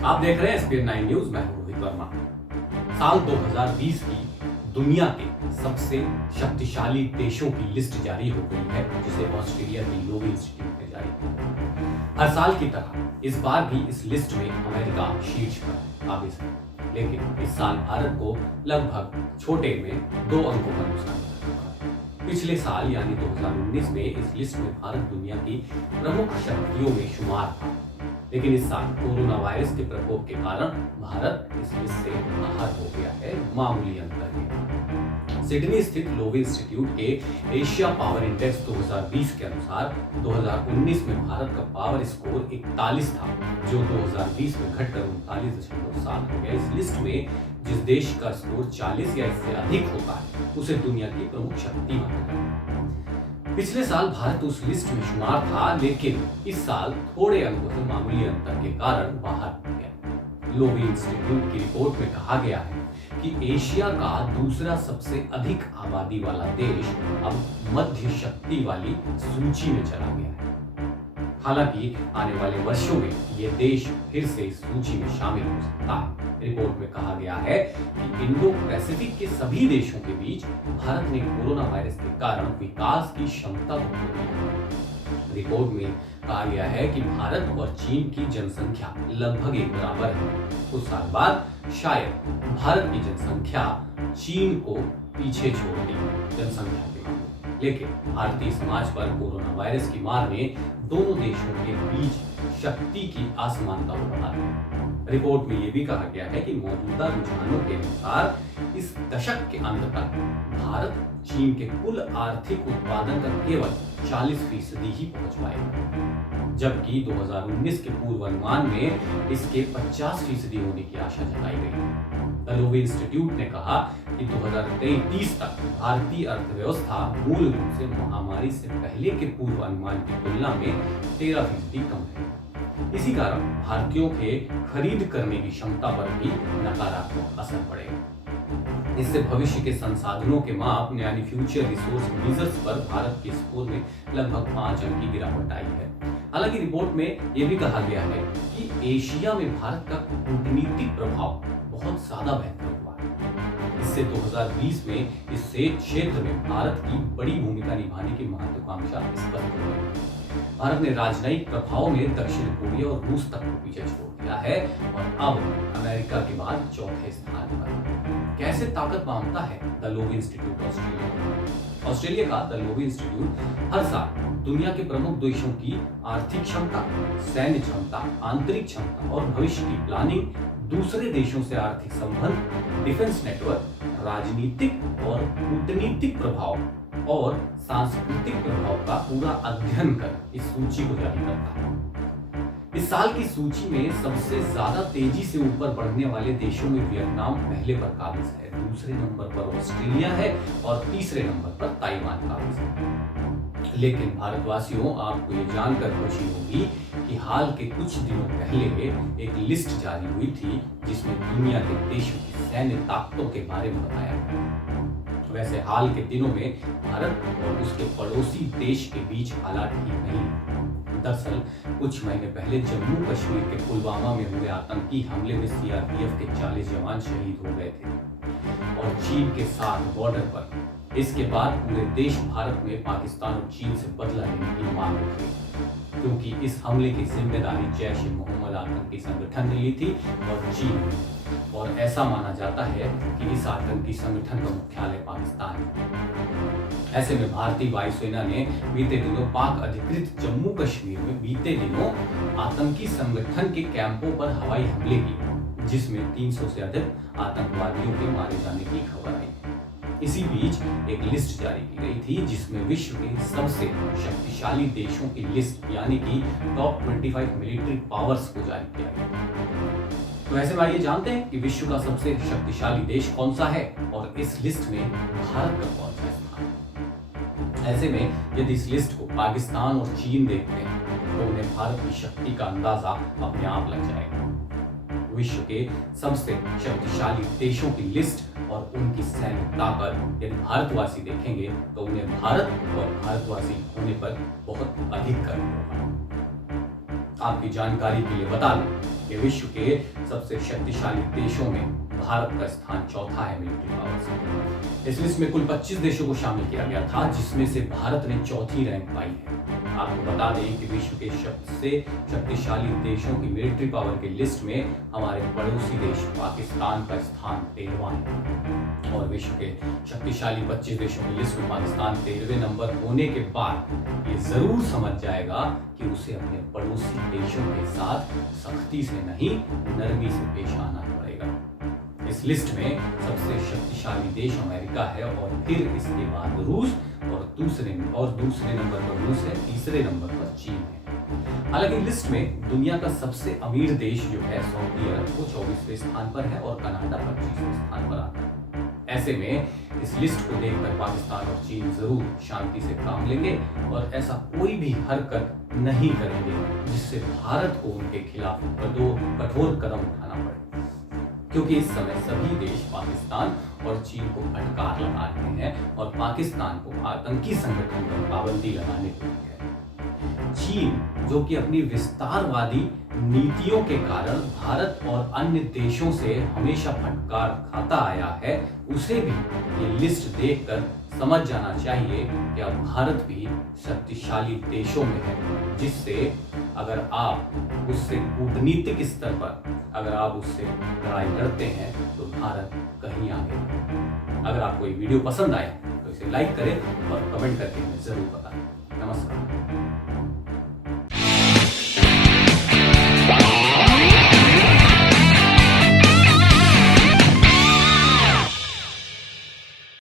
आप देख रहे हैं एसपीएन 9 न्यूज। मैं हूं रोहित वर्मा। साल 2020 की दुनिया के सबसे शक्तिशाली देशों की लिस्ट जारी हो गई है, जिसे ऑस्ट्रेलिया की लोवी इंस्टीट्यूट ने जारी किया। हर साल की तरह इस बार भी इस लिस्ट में अमेरिका शीर्ष पर है, काबिज है। लेकिन इस साल भारत को लगभग छोटे में 2 अंकों का नुकसान हुआ है। पिछले साल यानी 2019 में इस लिस्ट में भारत दुनिया की प्रमुख शक्तियों में शुमार था, लेकिन इस साल कोरोना वायरस के प्रकोप के कारण भारत इस लिस्ट से बाहर हो गया है, मामूली अंतर में। सिडनी स्थित लोवी इंस्टीट्यूट के एशिया पावर इंडेक्स 2020 के अनुसार 2019 में भारत का पावर स्कोर 41 था, जो 2020 में घटकर 39.7 हो गया। इस लिस्ट में जिस देश का स्कोर 40 या इससे अधिक होता है, उसे दुनिया की प्रमुख शक्ति माना जाता है। पिछले साल भारत उस लिस्ट में शुमार था, लेकिन इस साल थोड़े अंकों से मामूली अंतर के कारण बाहर हो गया। लोवी इंस्टीट्यूट की रिपोर्ट में कहा गया है कि एशिया का दूसरा सबसे अधिक आबादी वाला देश अब मध्य शक्ति वाली सूची में चला गया है। हालांकि आने वाले वर्षों में ये देश फिर से इस सूची में शामिल हो सकता है। रिपोर्ट में कहा गया है कि इंडो पैसिफिक के सभी देशों के बीच भारत ने कोरोना वायरस के कारण विकास की क्षमता को खो दिया। रिपोर्ट में कहा गया है कि भारत और चीन की जनसंख्या लगभग एक बराबर है। कुछ साल बाद शायद भारत की जनसंख्या चीन को पीछे छोड़ दी जनसंख्या के मामले में। लेकिन भारतीय समाज पर कोरोना वायरस की मार ने दोनों देशों के बीच शक्ति की असमानता को बढ़ा दिया। रिपोर्ट में यह भी कहा गया है कि मौजूदा रुझानों के अनुसार इस दशक के अंत तक भारत चीन के कुल आर्थिक उत्पादन का केवल 40% ही पहुंच पाएगा, जबकि 2019 के पूर्वानुमान में इसके 50% होने की आशा जताई गई। द लोवी इंस्टीट्यूट ने कहा कि 2023 तक भारतीय अर्थव्यवस्था मूल रूप से महामारी से पहले के पूर्वानुमान की तुलना में 13% कम है। इसी कारण भारतीयों के खरीद करने की क्षमता पर भी नकारात्मक असर पड़ेगा। इससे भविष्य के संसाधनों के माप यानी फ्यूचर रिसोर्स मेजर्स पर भारत के स्कोर में लगभग 5 अंक की गिरावट आई है। हालांकि रिपोर्ट में यह भी कहा गया है कि एशिया में भारत का कूटनीतिक प्रभाव बहुत ज्यादा बेहतर हुआ है। इससे 2020 में इस क्षेत्र में भारत की बड़ी भूमिका निभाने की महत्वाकांक्षा स्पष्ट हो गई। भारत ने राजनयिक प्रभाव में दक्षिण कोरिया और रूस तक को पीछे छोड़ दिया है और अब अमेरिका के बाद चौथे स्थान पर। कैसे ताकत मानता है द लोवी इंस्टीट्यूट ऑस्ट्रेलिया का द लोवी इंस्टीट्यूट हर साल दुनिया के प्रमुख देशों की आर्थिक क्षमता, सैन्य क्षमता, आंतरिक क्षमता और भविष्य की प्लानिंग, दूसरे देशों से आर्थिक संबंध, डिफेंस नेटवर्क, राजनीतिक और कूटनीतिक प्रभाव और सांस्कृतिक प्रभाव का पूरा अध्ययन कर इस सूची को जारी करता है। इस साल की सूची में सबसे ज्यादा तेजी से ऊपर बढ़ने वाले देशों में वियतनाम पहले पर काबिज है, दूसरे नंबर पर ऑस्ट्रेलिया है और तीसरे नंबर पर ताइवान काबिज है। लेकिन भारतवासियों, आपको ये जानकर खुशी होगी कि हाल के कुछ दिनों पहले एक लिस्ट जारी हुई थी, जिसमें दुनिया के देशों की सैन्य ताकतों के बारे में बताया गया। वैसे हाल के दिनों में भारत और उसके पड़ोसी देश के बीच हालात ठीक नहीं। दरअसल कुछ महीने पहले जम्मू कश्मीर के पुलवामा में हुए आतंकी हमले में सीआरपीएफ के 40 जवान शहीद हो गए थे और चीन के साथ बॉर्डर पर। इसके बाद पूरे देश भारत में पाकिस्तान और चीन से बदला लेने की मांग उठी, क्योंकि इस हमले की जिम्मेदारी जैश-ए-मोहम्मद आतंकी संगठन ने ली थी और चीन ने। और ऐसा माना जाता है कि इस आतंकी संगठन का मुख्यालय पाकिस्तान है। ऐसे में भारतीय वायुसेना ने बीते दिनों पाक अधिकृत जम्मू कश्मीर में बीते दिनों आतंकी संगठन के कैंपों पर हवाई हमले किए, जिसमें 300 से अधिक आतंकवादियों के मारे जाने की खबर आई। इसी बीच एक लिस्ट जारी की गई थी, जिसमें विश्व के सबसे शक्तिशाली देशों की लिस्ट यानी कि टॉप 25 मिलिट्री पावर्स को जारी किया गया। तो ऐसे में आइए जानते हैं कि विश्व का सबसे शक्तिशाली देश कौन सा है और इस लिस्ट में भारत का कौन सा स्थान। ऐसे में यदि इस लिस्ट को पाकिस्तान और चीन देखते हैं तो उन्हें भारत की शक्ति का अंदाजा अपने आप लग जाएगा। विश्व के सबसे शक्तिशाली देशों की लिस्ट और उनकी सैन्य ताकत यदि भारतवासी देखेंगे तो उन्हें भारत और भारतवासी होने पर बहुत अधिक गर्व होगा। आपकी जानकारी के लिए बता दें कि विश्व के सबसे शक्तिशाली देशों में भारत का स्थान चौथा है मिलिट्री पावर से। इस लिस्ट में कुल 25 देशों को शामिल किया गया था, जिसमें से भारत ने चौथी रैंक पाई है। आपको बता दें कि विश्व के सबसे शक्तिशाली देशों की मिलिट्री पावर की लिस्ट में हमारे पड़ोसी देश पाकिस्तान का स्थान 13वां है और विश्व के शक्तिशाली 25 देशों की लिस्ट में पाकिस्तान 13वें नंबर होने के बाद ये जरूर समझ जाएगा कि उसे अपने पड़ोसी देशों के साथ सख्ती से नहीं, नरमी से पेश आना पड़ेगा। इस लिस्ट में सबसे शक्तिशाली देश अमेरिका है और फिर इसके बाद रूस और दूसरे नंबर पर रूस है, तीसरे नंबर पर चीन है। हालांकि लिस्ट में दुनिया का सबसे अमीर देश जो है सऊदी अरब वो 24वें स्थान पर है और कनाडा 25वें स्थान पर आता है। ऐसे में इस लिस्ट को देखकर पाकिस्तान और चीन जरूर शांति से काम लेंगे और ऐसा कोई भी हरकत नहीं करेंगे जिससे भारत को उनके खिलाफ कठोर कदम उठाना पड़े, क्योंकि इस समय सभी देश पाकिस्तान और चीन को फटकार लगा रहे हैं और पाकिस्तान को आतंकी संगठन पर पाबंदी लगाने को है। चीन जो कि अपनी विस्तारवादी नीतियों के कारण भारत और अन्य देशों से हमेशा फटकार खाता आया है, उसे भी ये लिस्ट देखकर समझ जाना चाहिए कि अब भारत भी शक्तिशाली देशों में है, जिससे अगर आप उससे कूटनीतिक स्तर पर अगर आप उससे लड़ाई लड़ते हैं तो भारत कहीं आगे। अगर आपको ये वीडियो पसंद आए तो इसे लाइक करें और कमेंट करके हमें जरूर बताएं। नमस्कार।